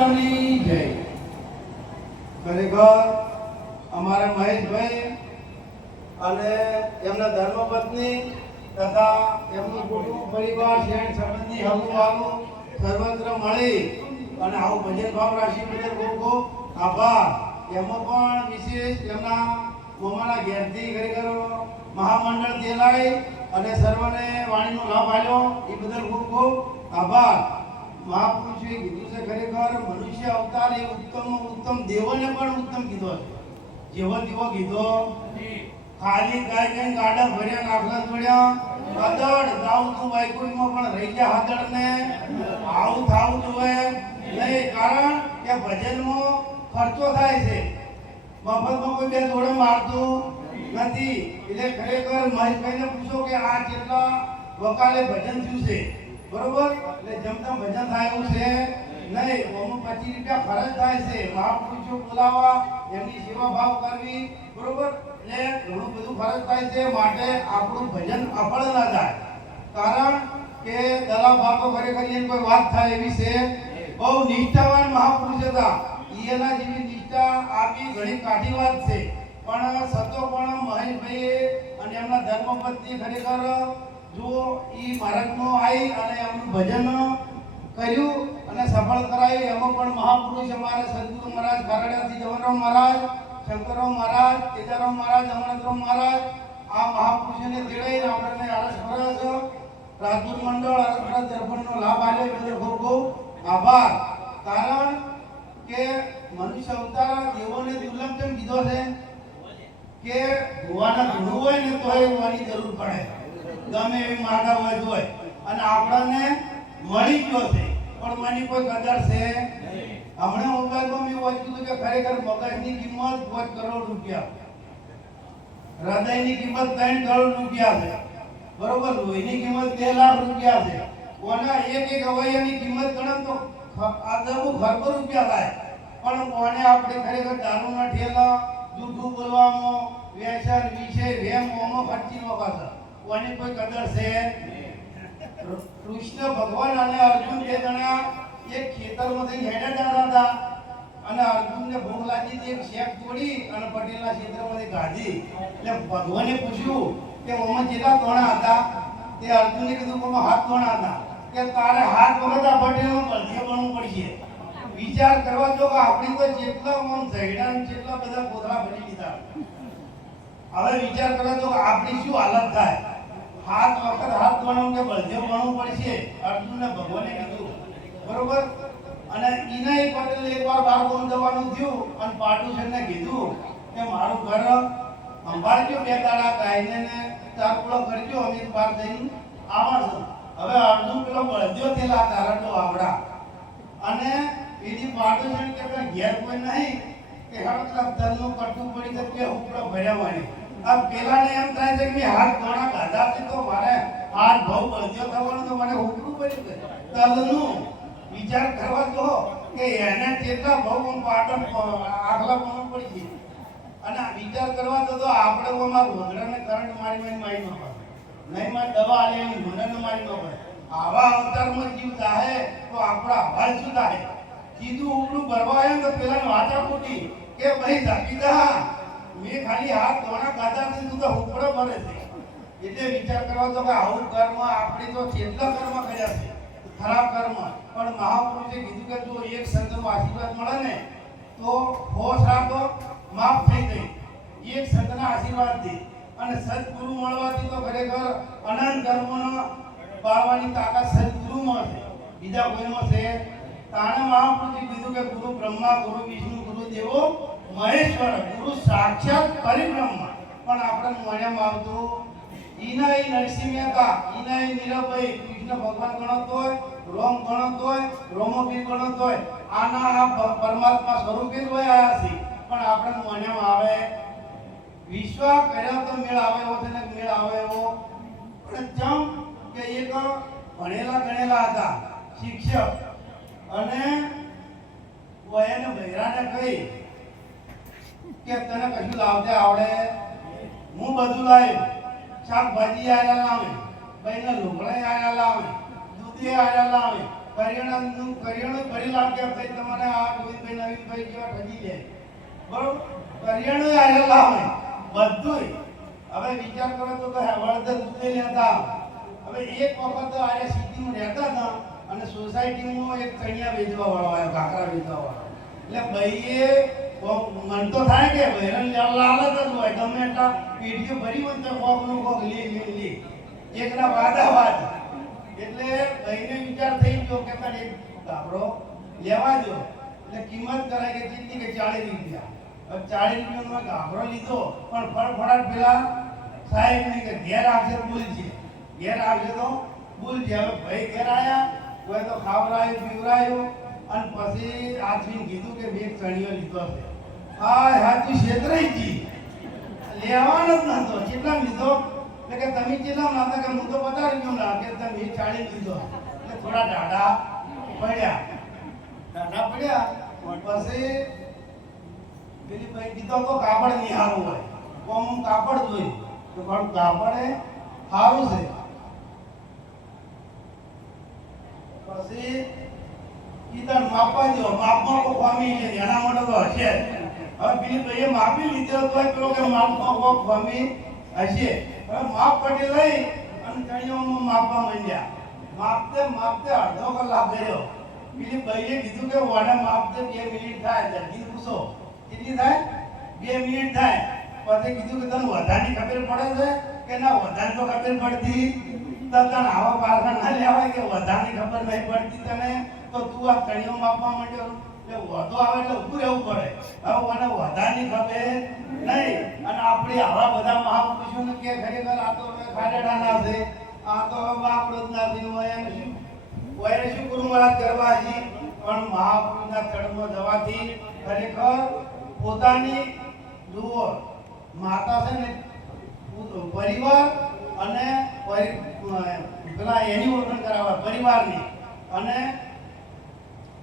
માતની જય. ખરેખર અમારા મહેશભાઈ અને એમના ધર્મપત્ની તથા એમનું કુટુંબ પરિવાર શેઠ સંબંધી હમુવાલું સર્વત્ર મળી અને આવું ભજન ભાવ રાશિ બદલ ખૂબ ખૂબ આભાર. એમાં પણ વિશેષ એમના મોમાના ઘેરથી ખરેખર મહામંડળ દેલાઈ અને સર્વને વાણીનો લાભ આપ્યો એ બદલ ખૂબ ખૂબ આભાર. મહાપુરુષે કીધું છે ખરેખર મનુષ્ય અવતાર એ ઉત્તમ દેવોને પણ ઉત્તમ કીધો છે. જેવો તેવો કીધો ખાલી ગાય કઈ ગાડા ભર્યા નાખલા જોડ્યા કદડ જાવ તું વૈકુંઠમાં પણ રહી ગયા હાથડ ને આવું થાવું જોઈએ નહીં. કારણ કે ભજનમાં ખર્ચો થાય છે, મફતમાં કોઈ બે જોડે મારતું નથી. એટલે ખરેખર મહેશભાઈને પૂછો કે આ કેટલા વકાલે ભજન થયું છે, બરોબર? એટલે જેમ તેમ ભજન થાય એવું છે નહીં. 25 રૂપિયા ખર્ચ થાય છે મહાપુરુષો બોલાવવા, એમની સેવા ભાવ કરવી, બરોબર? એટલે ઘણું બધું ખર્ચ થાય છે. માટે આપણું ભજન અફળ ના જાય. કારણ કે દલાલ બાપો ખરેખર એની કોઈ વાત થાય એવી છે. બહુ નિષ્ઠાવાન મહાપુરુષ હતા. એના જેવી નિષ્ઠા આપી ઘણી કાઠી વાત છે. પણ સતો પણ મહેશભાઈએ અને એમના ધર્મપત્ની ખરેખર જો ઈ મહારાજમાં આવી અને એમનું ભજન કર્યું અને સફળ કરાયું. એમાં પણ મહાપુરુષ અમારા સદગુરુ મહારાજ ખારડાથી જવનરામ મહારાજ, શંકરરાવ મહારાજ, કેદારરાવ મહારાજ, અમરનાથરાવ મહારાજ, આ મહાપુરુષોને તેડાઈને આપણને આરસ રાજપૂત મંડળ આરસ દર્પણનો લાભ આપ્યો એ બદલ ખૂબ ખૂબ આભાર. કારણ કે મનુષ્ય અવતાર દેવોને દુર્લભ કેમ કીધો છે કે ભગવાનના ગુણ હોય ને તો એની જરૂર પડે, ગમે એવી માગા હોય હોય. અને આપણને મળી ગયો છે પણ મને કોઈ કદર છે હમણાં મોબાઈલમાં મેં વાંચ્યું હતું કે ખરેખર મગજની કિંમત 5 કરોડ રૂપિયા, હૃદયની કિંમત 3 કરોડ રૂપિયા છે, બરોબર? લોહીની કિંમત 2 લાખ રૂપિયા છે. કોના એક અવયવની કિંમત ગણો તો અબુ ખરબો રૂપિયા થાય. પણ કોને આપણે ખરેખર દારૂના ઠેલા, જૂઠું બોલવામાં, વ્યસન વિશે વેમ મોમાં ખર્ચી નોખા કોને કોઈ કદર છે? કૃષ્ણ ભગવાન અને અર્જુન બે જણા એક ખેતરમાંથી હેડા જતા હતા અને અર્જુનને ભૂખ લાગી હતી. એક શેક તોડી અને પટેલના ક્ષેત્રમાંથી ગાધી. એટલે ભગવાને પૂછ્યું કે ઓમાં કેટલા તોણા હતા? તે અર્જુને કીધું કે હાથ તોણા હતા. કે તારે હાથ વખત આ પટેલનો બળદિયો બનવું પડશે. વિચાર કરવા જો કે આપણી તો જેટલા મન ઝૈડા જેટલા બધા કોથળા ભરી લીધા. હવે વિચાર કરવા જો કે આપણી શું હાલત થાય? હાથ વખત હાથ બનવું કે બળદિયો બનવું પડશે. અર્જુનને ભગવાને કીધું, બરોબર? અને ઈનાય પટેલ એકવાર બાર ગામ જવાનું થયું અને પાટુશનને કીધું કે મારું ઘર સંભાળજો, 2 દાડા ગાયને ને 4 પૂળો કરજો, અમે બહાર જઈને આવશું. હવે અર્જુન પેલો બળદિયો થયેલા તારડો આવડા અને એની પાટુશન કે ઘેર કોઈ નહીં કે હળકલા તલનું કટું પડી કે ઉપડો ભર્યા વાળી. આ પેલાને એમ થાય છે કે હાથ ઘણા ગાધા છે તો મારે હાથ બહુ બળદિયો થવાનું તો મને ઉપડું પડ્યું છે તલનું. વિચાર કરવા તો કે એને કેટલા બહુ પાટણ આખલા પણ પડી ગઈ. અને વિચાર કરવા તો આપણે અમારા રોંદરાને કરંટ મારી ન પડે, નહીં માં દવા આલે એમ રોંદરાને મારી ન પડે. આવા અવતારમાં જીવ થાય તો આપણા અવાજ શું થાય? સીધું ઉપડું ભરવા આવ્યો તો પેલા વાચા ફૂટી કે ભાઈ જાપીદા મેં ખાલી હાથ ધોણા ગાધા છે તું તો ઉપડો ભરે છે. એટલે વિચાર કરવા તો કે આવું કર્મ આપણે તો કેટલા કર્મ કર્યા છે, ખરાબ કર્મ. પણ મહાપુરુષે કીધું કે જો એક સંતનો આશીર્વાદ મળે ને તો હોશ રાખો, માફ થઈ ગઈ. એક સંતના આશીર્વાદથી અને સદગુરુ મળવાથી તો ખરેખર અનંત કર્મનો પાળવાની તાકાત સદગુરુમાં છે, બીજા કોઈમાં છે? તાણે મહાપુરુષે કીધું કે ગુરુ બ્રહ્મા, ગુરુ વિષ્ણુ, ગુરુ દેવો મહેશ્વર, ગુરુ સાક્ષાત પરિબ્રહ્મ. પણ આપણે મોણ્યામાં આવતું ઈનાય નરસિંહ મહેતા, ઈનાય મીરાબાઈ, કૃષ્ણ ભગવાન ગણતો હોય, રોમ ગણતો હોય, રોમોબી ગણતો હોય. આના આ પરમાત્મા સ્વરૂપે જ હોય આયા છે. પણ આપણે મોણ્યામાં આવે વિશ્વાસ કર્યો તો મેળ આવે એવો છે ને મેળ આવે એવો. પણ ચમ કે એક ભણેલા ગણેલા હતા શિક્ષક અને એને બૈરાને કહી કે તને કશું લાવતે આવડે? હું બધું લાવ્યો. શાકભાજી આયા લાવે, ભાઈને લુગડા આયા લાવે, દૂધી આયા લાવે, કરિયાણાનું કરિયાણું ભરી લાગે ભાઈ તમારે આ ગોવિંદભાઈ નવીનભાઈ જેવા ઠગી લે બરોબર કરિયાણું આયેલા હોય બધું હવે વિચાર કરો તો હળદર દૂધ લેતા હવે એક વખત આરે સિટીમાં રહેતા હતા અને સોસાયટીમાં એક ચણિયા વેચવા વાળો આવ્યો કાકરા વેચવા વાળો એટલે ભાઈએ મન તો થાય કે ભાઈ લાલચ જ હોય ગમે એટલા પેઢીઓ ભરી હોય તો કોકનું કોક લે એકના વાદાવાદ એટલે ભાઈને વિચાર થઈ ગયો કે તને એક ગાભરો લેવા દો એટલે કિંમત કરાય કે કેટલી કે 40 રૂપિયા હવે 40 રૂપિયાનો ગાભરો લીધો પણ ફળફળાટ પેલા સાહેબ ને કે ઘેર આવશે બોલજે ઘેર આવશે તો બોલજે હવે ભાઈ ઘેર આયા કોઈ તો ખાવરાયું પીવરાયું અને પછી આથવીને કીધું કે બે ચણિયો લીધો છે હા તું છેતરાઈ ગઈ લેવાનો જ નતો કેટલા લીધો એટલે કે તમે કેટલા નાતા કે હું તો 50 રૂપિયા લાગે તમે 40 લીધો એટલે થોડા ડાડા પડ્યા પછી પેલી ભાઈ કીધો તો કાપડ નહીં સારું હોય કોમ કાપડ જોઈ તો પણ કાપડ એ સારું છે પછી કીધા માપવા દો માપમાં કો ફામી છે એના માટે તો હશે હવે પેલી ભાઈએ માપી લીધો તો પેલો કે માપમાં કો ફામી હશે હવે માપ પટી લઈ અને ચણિયામાં માપવા માંડ્યા માપતે અડધો કલાક ગયો પેલી ભાઈએ કીધું કે વાડા માપતે 2 મિનિટ થાય જલ્દી પૂછો કેટલી થાય 2 મિનિટ થાય પછી કીધું કે તને વધારની ખબર પડે છે કે ના વધાર તો ખબર પડતી તો તને આવા પારખા ના લેવાય કે વધારની ખબર નહીં પડતી તને તો તું આ ચણિયો માપવા માંડ્યો એટલે વધો આવે એટલે ઊભું રહેવું પડે હવે મને વધારની ખબર નહીં અને આપણે આવા બધા મહાપુરુષોને કે ખરેખર આ તો ખાડેડાના છે આ તો આપણો જ નથી હોય એમ શું કોઈને શું ગુરુ મહારાજ કરવા છે પણ મહાપુરુષના ચરણમાં જવાથી ખરેખર પોતાની જુઓ માતા છે ને પરિવાર અને પેલા એની ઓળખાણ કરાવે પરિવારની અને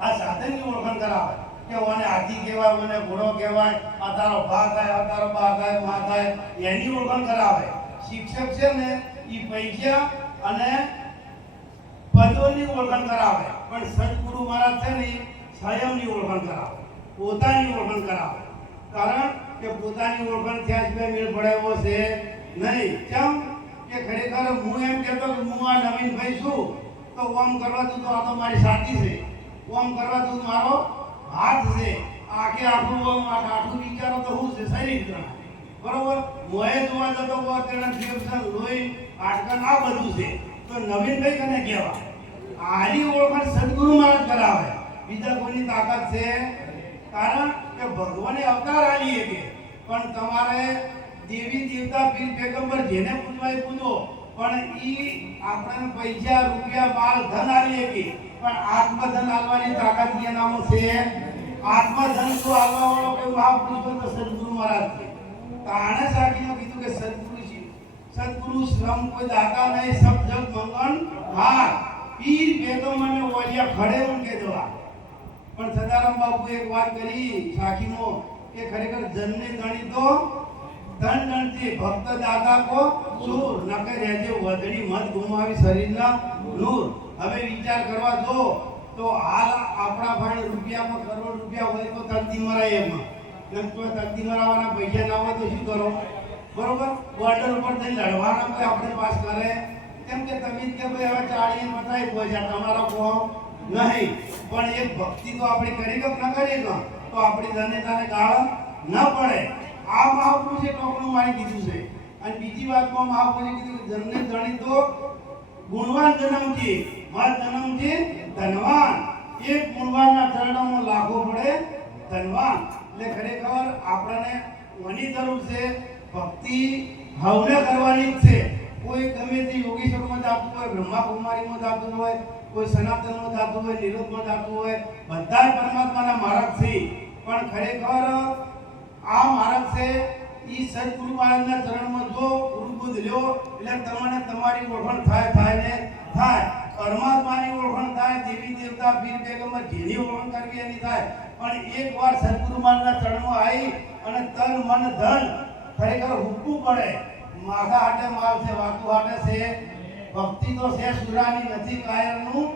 આ સાધનની ઓળખાણ કરાવે કે ઓને હાથી કહેવાય ઓને ઘોડો કહેવાય આ તારો ભા થાય આ તારો બા થાય મા થાય એની ઓળખાણ કરાવે શિક્ષક છે ને એ પૈસા અને પદોની ઓળખાણ કરાવે પણ સદગુરુ મહારાજ છે ને સ્વયંની ઓળખાણ કરાવે પોતાની ઓળખાણ કરાવે કારણ કે પોતાની ઓળખાણ ત્યાં સિવાય મેળ પડાવ્યો છે નહીં કેમ કે ખરેખર હું એમ કહેતો કે હું આ નવીનભાઈ છું તો ઓમ કરવા દઉં તો આ તો મારી સાથી છે ઓમ કરવા દઉં મારો હાથ છે આખે આખું ઓમ આખું વિચારો તો હું છે શરીર ગણાય બરોબર મોએ જોવા જતો તેના જીવન લોહી આટકન આ બધું છે તો નવીનભાઈ કને કહેવા આની ઓળખાણ સદગુરુ મહારાજ કરાવે બીજા કોઈની તાકાત છે કારણ કે ભગવાને અવતાર આલી કે પણ તમારે દેવી દેવતા પીર પેગંબર જેને પૂજવા એ પૂજો પણ ઈ આપણને પૈસા રૂપિયા માલ ધન આલી કે પણ આત્મધન આલવાની તાકાત એનામાં છે આત્મધન તો આલવા વાળો કોઈ મહાપુરુષ તો સદગુરુ મહારાજ છે તાણે સાકીમાં કીધું કે સદગુરુ શ્રમ કોઈ દાતા નહીં સબ જગ મંગન હાર પીર પેગંબરને ઓલિયા ખડે મૂકે દેવા પણ સદારામ બાપુ એક વાત કરી સાખીમાં કે ખરેખર જનને ગણી તો ધન ગણતી ભક્ત દાતા કો સૂર નકે રહેજે વધડી મત ગુમાવી શરીરના નૂર હવે વિચાર કરવા જો તો હાલ આપણા ભાઈ રૂપિયામાં કરોડ રૂપિયા હોય તો તરતી મરાય એમાં કેમ તો તરતી મરાવાના પૈસા ના હોય તો શું કરો બરોબર બોર્ડર ઉપર થઈને લડવાના કોઈ આપણે પાસ કરે કેમ કે તમે કે ભાઈ હવે 40 બતાવી પહોંચ્યા તમારા કોમ નહીં પણ એક ભક્તિ તો આપણે કરી કે ન કરીએ તો આપણી જનતાને ગાળ ન પડે આ મહાપુરુષે ટોકનું મારી કીધું છે અને બીજી વાતમાં મહાપુરુષે કીધું કે જનને જણી તો ગુણવાન જન્મથી મત જન્મથી ધનવાન એક ગુણવાનના ચરણોમાં લાખો પડે ધનવાન એટલે ખરેખર આપણને કોની જરૂર છે ભક્તિ હવને કરવાની જ છે કોઈ ગમે તે યોગીશ્વરમાં જાતું હોય બ્રહ્માકુમારીમાં જાતું હોય કોઈ સનાતનમાં જાતું હોય નિરોધમાં જાતું હોય બધા જ પરમાત્માના માર્ગ છે પણ ખરેખર આ માર્ગ છે ઈ સદગુરુ મહારાજના ચરણમાં જો ગુરુબુદ્ધ લ્યો એટલે તમને તમારી ઓળખાણ થાય ને થાય પરમાત્માની ઓળખાણ થાય દેવી દેવતા પીર પેગંબર જેની ઓળખાણ કરવી એની થાય પણ એકવાર સદગુરુ મહારાજના ચરણમાં આવી અને તન મન ધન ખરેખર હુકવું પડે માથા હાટે માલ છે વાતું હાટે છે ભક્તિ તો છે સુરાની નથી કાયરનું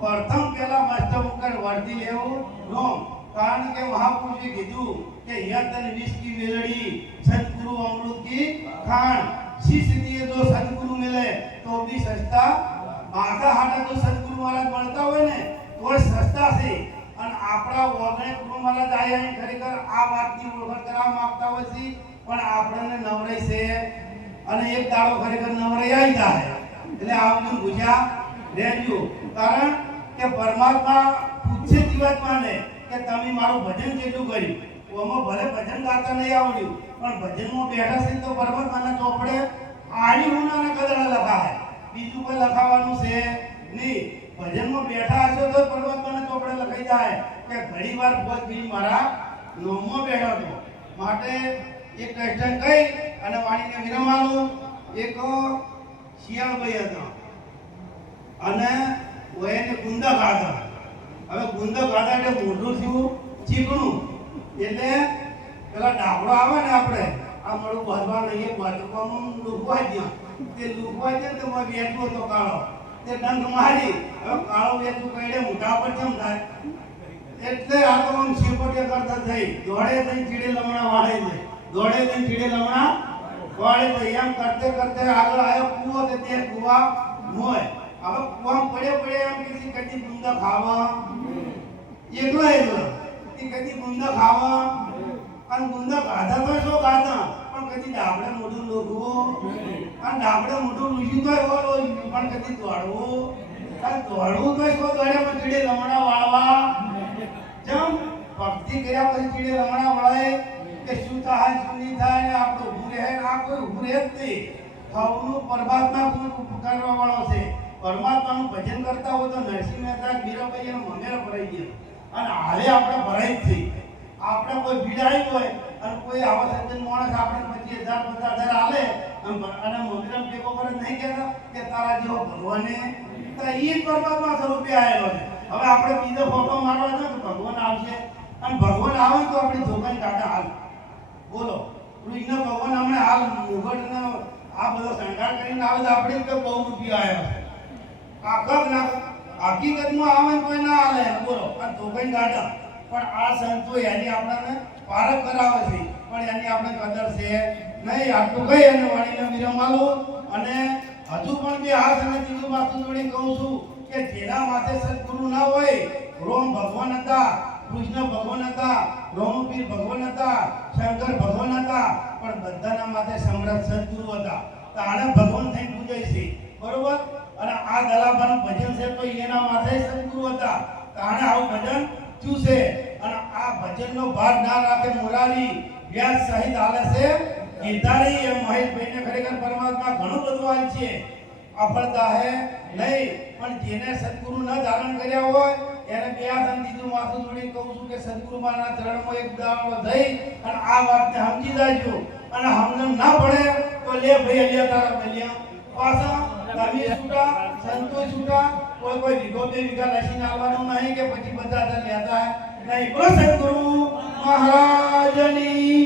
પ્રથમ પેલા મસ્ત મુકર વર્દી લેવું રોમ કારણ કે મહાપુરુષે કીધું કે યતન વિષ કી વેલડી સદગુરુ અમૃત કી ખાણ શીશ દિए જો સદગુરુ મિલે તો भी સસ્તા માથા હાટા તો સદગુરુ મહારાજ મળતા હોય ને તો સસ્તા છે અને આપણા ઓગણે ગુરુ મહારાજ આયા ખરેખર આ વાતની ઓળખ કરવા માંગતા હોય છે પણ આપણને નવરાઈ છે અને એક દાડો ખરેખર નવરાઈ આવી જાય એટલે આપણે પૂછ્યા રહેજો કારણ કે પરમાત્મા પૂછે જીવાત્માને કે તમે મારું ભજન કેટલું કર્યું ઓમાં ભલે ભજન ગાતા નહીં આવડ્યું પણ ભજનમાં બેઠા છે તો પરમાત્માના ચોપડે આડી હોનાના કદડા લખાય બીજું કોઈ લખાવાનું છે નહીં ભજનમાં બેઠા હશો તો પરમાત્માના ચોપડે લખાઈ જાય કે ઘણીવાર ભોજ બી મારા નોમમાં બેઠો હતો માટે એક કષ્ટન કહી અને વાણીને વિરમવાનું એક શિયાળભાઈ હતા અને ઓયને ગુંદા ખાધા હવે ગુંદા ખાધા એટલે મોઢું થયું ચીકણું એટલે પેલા ડાબડો આવે ને આપણે આ મળું બાંધવા લઈએ બાંધવામાં લૂકવા ગયા તે લૂકવા જાય તો મેં બેઠો હતો કાળો તે ડંક મારી હવે કાળો બેઠું કઈડે મોઢા પર કેમ થાય એટલે આ તો આમ શીપોટે કરતા થઈ દોડે થઈ ચીડે લમણા વાળે છે દોડે થઈ ચીડે લમણા વાળે તો એમ કરતે કરતે આગળ આવ્યો કૂવો તે તે કૂવા મોય હવે કૂવા પડે એમ કીધી કદી ગુંદા ખાવા એકલો તે કદી ગુંદા ખાવા અને ગુંદા ખાધા તો શું ખાધા પણ કદી ડાબડે મોઢું લોગવું અને ડાબડે મોઢું લૂસ્યું તો એવો લોસ્યું પણ કદી દોડવું અને દોડવું તો શું દોડ્યા ચીડે લમણા વાળવા જેમ ભક્તિ કર્યા પછી ચીડે લમણા વાળે કે શું થાય શું નહીં થાય ને આપણું ઊભું રહે ને આ કોઈ ઊભું રહે જ નહીં થવાનું પરમાત્મા કરવા વાળો છે પરમાત્માનું ભજન કરતા હોય તો નરસિંહ મહેતા મીરાબાઈ એનો મંગેરો ભરાઈ ગયો અને હાલે આપણે ભરાઈ જ થઈ આપણે કોઈ ભીડાઈ હોય અને કોઈ આવા સજ્જન માણસ આપણે 25,000 50,000 આલે અને મંગેરો ભેગો કરે નહીં કહેતા કે તારા જેવો ભગવાને તો એ પરમાત્મા સ્વરૂપે આવેલો છે હવે આપણે બીજો ફોટો મારવા જો તો ભગવાન આવશે અને ભગવાન આવે તો આપણી ધોકાની કાઢા હાલ બોલો એનો ભગવાન હમણે હાલ મુગટનો આ બધો શણગાર કરીને આવે તો આપણે તો બહુ રૂપિયા આવ્યા હકીકતમાં આવે કોઈ ના હાલે બોલો અને ધોકાની કાઢા પણ આ સંતો એની આપણને પારક કરાવે છે પણ એની આપણે કદર છે નહીં આટલું કહી અને વાણીને વિરમાલું અને હજુ પણ બે હાથ અને ત્રીજું માથું જોડી કહું છું કે જેના માથે સદગુરુ ના હોય રોમ ભગવાન હતા કૃષ્ણ ભગવાન હતા રોમપીર ભગવાન હતા શંકર ભગવાન હતા પણ બધાના માથે સમ્રાટ સદગુરુ હતા તો આને ભગવાન થઈને પૂજાય છે બરોબર અને આ દલાભાનું ભજન છે તો એના માથે સદગુરુ હતા તો આને આવું ભજન થયું છે અને આ ભજનનો ભાર ના રાખે મોરારી વ્યાસ સહિત હાલે છે ગીતારી એમ મહેશભાઈને ખરેખર પરમાત્મા ઘણું બધું આલ છે અફળતા હે નહીં પણ જેને સદગુરુ ન ધારણ કર્યા હોય એને બે હાથ દીધું માથું જોડી કહું છું કે સદગુરુ માના ચરણમાં એક દાડો થઈ અને આ વાતને સમજી જાજો અને હમને ના પડે તો લે ભાઈ અલ્યા તારા બલ્યા પાછા તમે છૂટા સંતો છૂટા કોઈ વીઘો બે વીઘા લસીને આવવાનું નહીં કે પછી બધા લેતા નહીં બોલો સદગુરુ મહારાજની